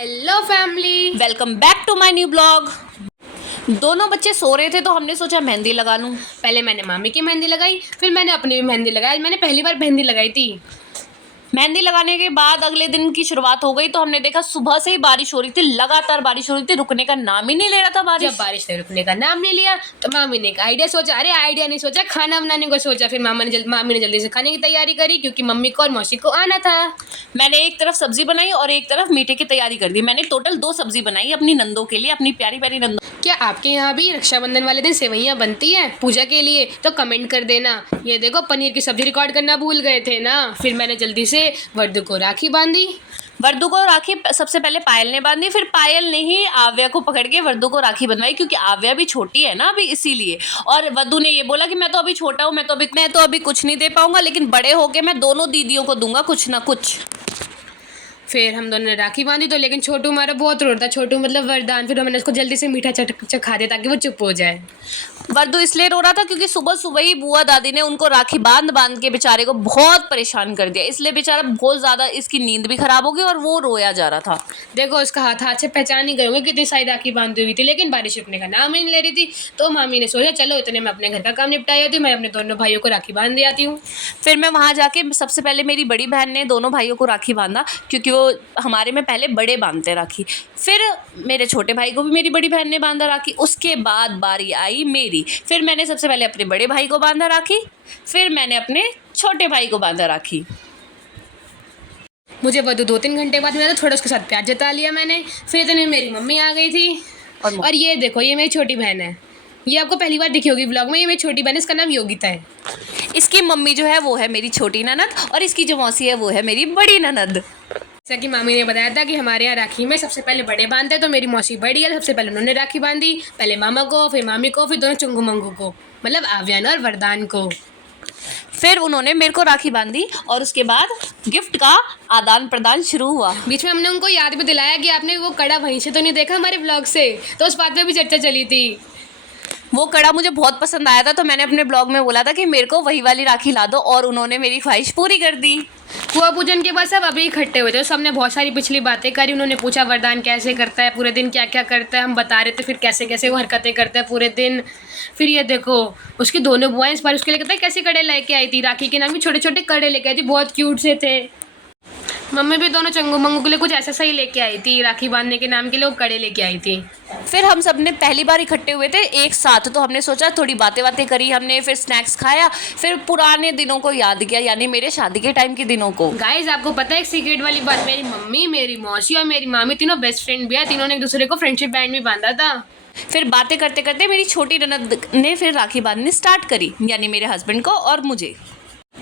Hello family, welcome back to my new blog. दोनों बच्चे सो रहे थे तो हमने सोचा मेहंदी लगा लूं। पहले मैंने मामी की मेहंदी लगाई, फिर मैंने अपनी भी मेहंदी लगाई। मैंने पहली बार मेहंदी लगाई थी। मेहंदी लगाने के बाद अगले दिन की शुरुआत हो गई तो हमने देखा सुबह से ही बारिश हो रही थी, लगातार बारिश हो रही थी, रुकने का नाम ही नहीं ले रहा था जब बारिश। बारिश ने रुकने का नाम नहीं लिया तो मामी ने एक आइडिया सोचा। अरे आइडिया नहीं सोचा, खाना बनाने को सोचा। फिर मामी ने जल्दी से खाने की तैयारी करी क्योंकि मम्मी को और मौसी को आना था। मैंने एक तरफ सब्जी बनाई और एक तरफ मीठे की तैयारी कर दी। मैंने टोटल 2 सब्जी बनाई अपनी नंदों के लिए, अपनी प्यारी प्यारी नंदों। क्या आपके यहाँ भी रक्षाबंधन वाले दिन सेवइयाँ बनती हैं पूजा के लिए? तो कमेंट कर देना। ये देखो, पनीर की सब्जी रिकॉर्ड करना भूल गए थे ना। फिर मैंने जल्दी से वर्दू को राखी बांधी। वर्दू को राखी सबसे पहले पायल ने बांधी, फिर पायल ने ही आव्या को पकड़ के वर्दू को राखी बंधवाई क्योंकि आव्या भी छोटी है ना अभी, इसीलिए। और वद्दू ने ये बोला कि मैं तो अभी छोटा हूँ, मैं तो अभी कुछ नहीं दे पाऊंगा, लेकिन बड़े होके मैं दोनों दीदियों को दूंगा कुछ ना कुछ। फिर हम दोनों ने राखी बांधी तो लेकिन छोटू हमारा बहुत रोता। छोटू मतलब वरदान। फिर मैंने उसको जल्दी से मीठा चखा दिया ताकि वो चुप हो जाए। वर्दू इसलिए रो रहा था क्योंकि सुबह सुबह ही बुआ दादी ने उनको राखी बांध बांध के बेचारे को बहुत परेशान कर दिया, इसलिए बेचारा बहुत ज़्यादा इसकी नींद भी खराब हो गई और वो रोया जा रहा था। देखो, उसका हाथ से पहचान ही करूँगी कितनी सारी राखी बांधी हुई थी, लेकिन बारिश रुकने का नाम ही नहीं ले रही थी। तो मामी ने सोचा चलो इतने में अपने घर का काम निपटा आती हूँ, मैं अपने दोनों भाइयों को राखी बांध दी आती हूँ। फिर मैं वहाँ जाके सबसे पहले मेरी बड़ी बहन ने दोनों भाइयों को राखी बांधा क्योंकि वो हमारे में पहले बड़े बांधते राखी। फिर मेरे छोटे भाई को भी मेरी बड़ी बहन ने बांधा राखी। उसके बाद बारी आई मेरी। फिर मैंने सबसे पहले अपने बड़े भाई को बांधा राखी, फिर मैंने अपने छोटे भाई को बांधा राखी। मुझे वधू 2-3 घंटे बाद मिला तो थोड़ा उसके साथ प्यार जता लिया मैंने। फिर इतने में मेरी मम्मी आ गई थी। और ये देखो, ये मेरी छोटी बहन है। ये आपको पहली बार दिखी होगी ब्लॉग में। ये मेरी छोटी बहन है, इसका नाम योगिता है। इसकी मम्मी जो है वो है मेरी छोटी ननद और इसकी जो मौसी है वो है मेरी बड़ी ननद। जैसा कि मामी ने बताया था कि हमारे यहाँ राखी में सबसे पहले बड़े बांधते हैं, तो मेरी मौसी बड़ी है। सबसे पहले उन्होंने राखी बांधी, पहले मामा को, फिर मामी को, फिर दोनों चुंगू मंगू को, मतलब आव्यान और वरदान को। फिर उन्होंने मेरे को राखी बांधी और उसके बाद गिफ्ट का आदान प्रदान शुरू हुआ। बीच में हमने उनको याद भी दिलाया कि आपने वो कड़ा वहीं से तो नहीं देखा हमारे ब्लॉग से, तो उस बात पे भी चर्चा चली थी। वो कड़ा मुझे बहुत पसंद आया था तो मैंने अपने ब्लॉग में बोला था कि मेरे को वही वाली राखी ला दो और उन्होंने मेरी ख्वाहिश पूरी कर दी। कुआ पूजन के बाद सब अभी इकट्ठे हुए थे। सबने बहुत सारी पिछली बातें करी। उन्होंने पूछा वरदान कैसे करता है, पूरे दिन क्या क्या करता है। हम बता रहे थे फिर कैसे कैसे वो हरकतें करता है पूरे दिन। फिर ये देखो, उसकी दोनों बुआएं इस बार उसके लिए कहता है कैसे कड़े लेके आई थी। राखी के नाम भी छोटे छोटे कड़े लेके आई थी, बहुत क्यूट से थे। मम्मी भी दोनों चंगू मंगू के लिए कुछ ऐसा सही लेके आई थी। राखी बांधने के नाम के लिए वो कड़े लेके आई थी। फिर हम सब ने पहली बार इकट्ठे हुए थे एक साथ, तो हमने सोचा थोड़ी बातें करी हमने, फिर स्नैक्स खाया, फिर पुराने दिनों को याद किया, यानी मेरे शादी के टाइम के दिनों को। गाइस, आपको पता है एक सीक्रेट वाली बात, मेरी मम्मी, मेरी मौसी और मेरी मामी तीनों बेस्ट फ्रेंड भी है। तीनों ने एक दूसरे को फ्रेंडशिप बैंड भी बांधा था। फिर बातें करते करते मेरी छोटी ननद ने फिर राखी बांधनी स्टार्ट करी, यानी मेरे हस्बैंड को और मुझे।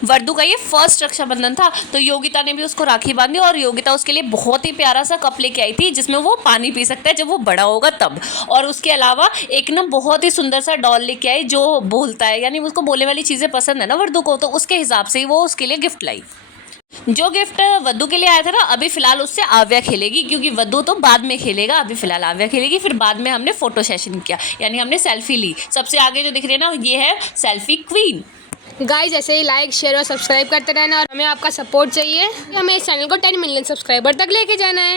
वर्दू का ये फर्स्ट रक्षाबंधन था तो योगिता ने भी उसको राखी बांधी और योगिता उसके लिए बहुत ही प्यारा सा कप लेके आई थी जिसमें वो पानी पी सकता है जब वो बड़ा होगा तब। और उसके अलावा एक ना बहुत ही सुंदर सा डॉल लेके आई जो बोलता है, यानी उसको बोलने वाली चीज़ें पसंद है ना वर्दू को, तो उसके हिसाब से ही वो उसके लिए गिफ्ट लाई। जो गिफ्ट वद्दू के लिए आया था ना, अभी फिलहाल उससे आव्या खेलेगी क्योंकि वद्दू तो बाद में खेलेगा, अभी फिलहाल आव्या खेलेगी। फिर बाद में हमने फोटो सेशन किया, यानी हमने सेल्फी ली। सबसे आगे जो दिख रही है ना, ये है सेल्फी क्वीन। गाइस, ऐसे ही लाइक, शेयर और सब्सक्राइब करते रहना और हमें आपका सपोर्ट चाहिए। हमें इस चैनल को 10 मिलियन सब्सक्राइबर तक लेके जाना है।